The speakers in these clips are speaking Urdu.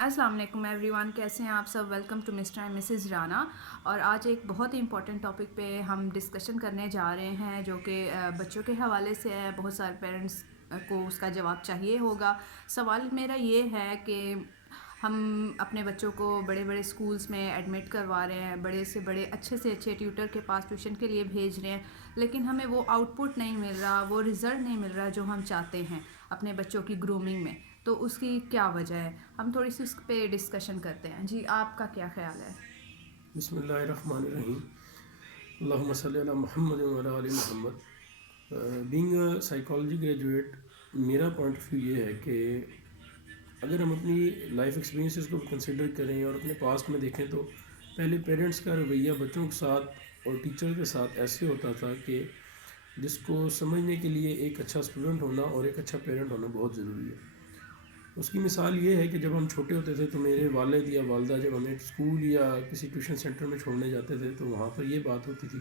السلام علیکم ایوری ون، کیسے ہیں آپ سب؟ Welcome to Mr and Mrs Rana. اور آج ایک بہت ہی امپورٹنٹ ٹاپک پہ ہم ڈسکشن کرنے جا رہے ہیں جو کہ بچوں کے حوالے سے ہے. بہت سارے پیرنٹس کو اس کا جواب چاہیے ہوگا. سوال میرا یہ ہے کہ ہم اپنے بچوں کو بڑے بڑے اسکولس میں ایڈمٹ کروا رہے ہیں، بڑے سے بڑے اچھے سے اچھے ٹیوٹر کے پاس ٹیوشن کے لیے بھیج رہے ہیں، لیکن ہمیں وہ آؤٹ پٹ نہیں مل رہا، وہ رزلٹ نہیں مل رہا جو ہم چاہتے ہیں اپنے بچوں کی گرومنگ میں. تو اس کی کیا وجہ ہے؟ ہم تھوڑی سی اس پہ ڈسکشن کرتے ہیں. جی آپ کا کیا خیال ہے؟ بسم اللہ الرحمن الرحیم. اللہم صلی علی محمد و علی آل محمد. بینگ اے سائیکالوجی گریجویٹ، میرا پوائنٹ آف ویو یہ ہے کہ اگر ہم اپنی لائف ایکسپیرینسز کو کنسیڈر کریں اور اپنے پاسٹ میں دیکھیں تو پہلے پیرنٹس کا رویہ بچوں کے ساتھ اور ٹیچر کے ساتھ ایسے ہوتا تھا کہ جس کو سمجھنے کے لیے ایک اچھا اسٹوڈنٹ ہونا اور ایک اچھا پیرنٹ ہونا بہت ضروری ہے. اس کی مثال یہ ہے کہ جب ہم چھوٹے ہوتے تھے تو میرے والد یا والدہ جب ہمیں اسکول یا کسی ٹیوشن سینٹر میں چھوڑنے جاتے تھے تو وہاں پر یہ بات ہوتی تھی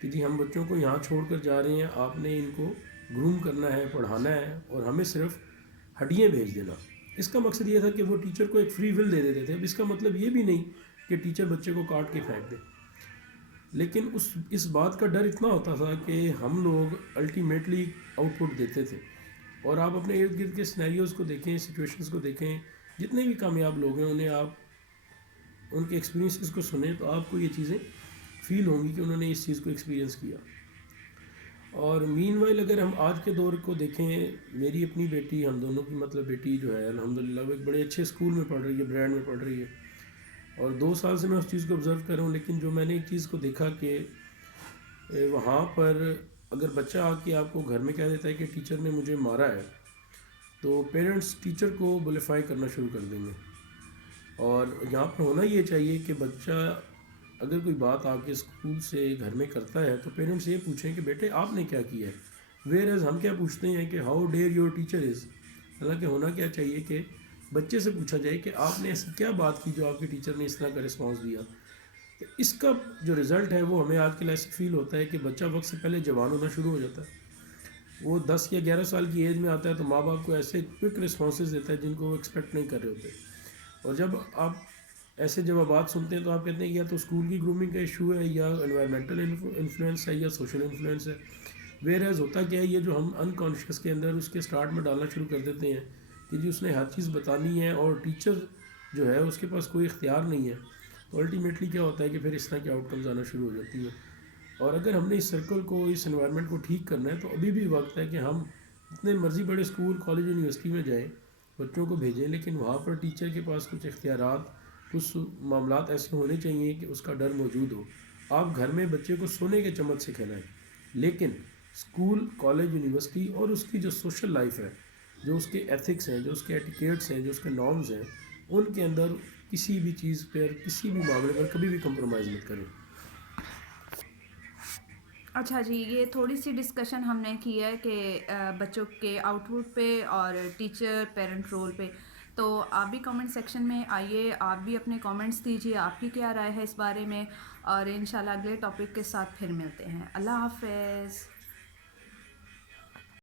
کہ جی ہم بچوں کو یہاں چھوڑ کر جا رہے ہیں، آپ نے ان کو گروم کرنا ہے، پڑھانا ہے اور ہمیں صرف ہڈیاں بھیج دینا. اس کا مقصد یہ تھا کہ وہ ٹیچر کو ایک فری ول دے دیتے تھے. اب اس کا مطلب یہ بھی نہیں کہ ٹیچر بچے کو کاٹ کے پھینک دے، لیکن اس بات کا ڈر اتنا ہوتا تھا کہ ہم لوگ الٹیمیٹلی آؤٹ پٹ دیتے تھے. اور آپ اپنے ارد گرد کے سینیریوز کو دیکھیں، سچویشنز کو دیکھیں، جتنے بھی کامیاب لوگ ہیں انہیں آپ ان کے ایکسپیرینسز کو سنیں تو آپ کو یہ چیزیں فیل ہوں گی کہ انہوں نے اس چیز کو ایکسپیرینس کیا. اور مین وائل اگر ہم آج کے دور کو دیکھیں، میری اپنی بیٹی، ہم دونوں کی مطلب بیٹی جو ہے الحمدللہ وہ ایک بڑے اچھے اسکول میں پڑھ رہی ہے، برانڈ میں پڑھ رہی ہے، اور 2 سال سے میں اس چیز کو آبزرو کر رہا ہوں. لیکن جو میں نے ایک چیز کو دیکھا کہ وہاں پر اگر بچہ آ کے آپ کو گھر میں کہہ دیتا ہے کہ ٹیچر نے مجھے مارا ہے تو پیرنٹس ٹیچر کو بلیفائی کرنا شروع کر دیں گے. اور یہاں پر ہونا یہ چاہیے کہ بچہ اگر کوئی بات آپ کے اسکول سے گھر میں کرتا ہے تو پیرنٹس یہ پوچھیں کہ بیٹے آپ نے کیا کیا ہے. ویئر ایز ہم کیا پوچھتے ہیں کہ how dare your teacher is. حالانکہ ہونا کیا چاہیے کہ بچے سے پوچھا جائے کہ آپ نے ایسی کیا بات کی جو آپ کے ٹیچر نے اس طرح کا رسپانس دیا. تو اس کا جو رزلٹ ہے وہ ہمیں آج کے لائف سے فیل ہوتا ہے کہ بچہ وقت سے پہلے جوان ہونا شروع ہو جاتا ہے. وہ 10 یا 11 سال کی ایج میں آتا ہے تو ماں باپ کو ایسے کوئک رسپانسز دیتا ہے جن کو وہ ایکسپیکٹ نہیں کر رہے ہوتے. اور جب آپ ایسے جوابات سنتے ہیں تو آپ کہتے ہیں کہ یا تو اسکول کی گرومنگ کا ایشو ہے، یا انوائرمنٹل انفلوئنس ہے، یا سوشل انفلوئنس ہے. ویئر ایز ہوتا کیا ہے، یہ جو ہم انکانشیس کے اندر اس کے اسٹارٹ میں ڈالنا شروع کر دیتے ہیں کہ جی اس نے ہر چیز بتانی ہے اور ٹیچر جو ہے اس کے پاس کوئی اختیار نہیں ہے، تو الٹیمیٹلی کیا ہوتا ہے کہ پھر اس طرح کے آؤٹ کمز آنا شروع ہو جاتی ہیں. اور اگر ہم نے اس سرکل کو، اس انوائرمنٹ کو ٹھیک کرنا ہے تو ابھی بھی وقت ہے کہ ہم جتنے مرضی بڑے اسکول، کالج، یونیورسٹی میں جائیں، بچوں کو بھیجیں، لیکن وہاں پر ٹیچر کے پاس کچھ اختیارات، کچھ معاملات ایسے ہونے چاہیے کہ اس کا ڈر موجود ہو. آپ گھر میں بچے کو سونے کے چمچ سے کھلائیں، لیکن اسکول، کالج، یونیورسٹی اور اس کی جو سوشل لائف ہے، جو اس کے ایتھکس ہیں، جو اس کے ایٹیکیٹس ہیں، جو اس کے نارمز ہیں، ان کے اندر کسی بھی چیز پر، کسی بھی معاملے پر کبھی بھی کمپرومائز مت کریں. اچھا جی، یہ تھوڑی سی ڈسکشن ہم نے کی ہے کہ بچوں کے آؤٹ پٹ پہ اور ٹیچر پیرنٹ رول پہ. تو آپ بھی کامنٹ سیکشن میں آئیے، آپ بھی اپنے کامنٹس دیجیے، آپ کی کیا رائے ہے اس بارے میں. اور انشاءاللہ اگلے ٹاپک کے ساتھ پھر ملتے ہیں. اللہ حافظ.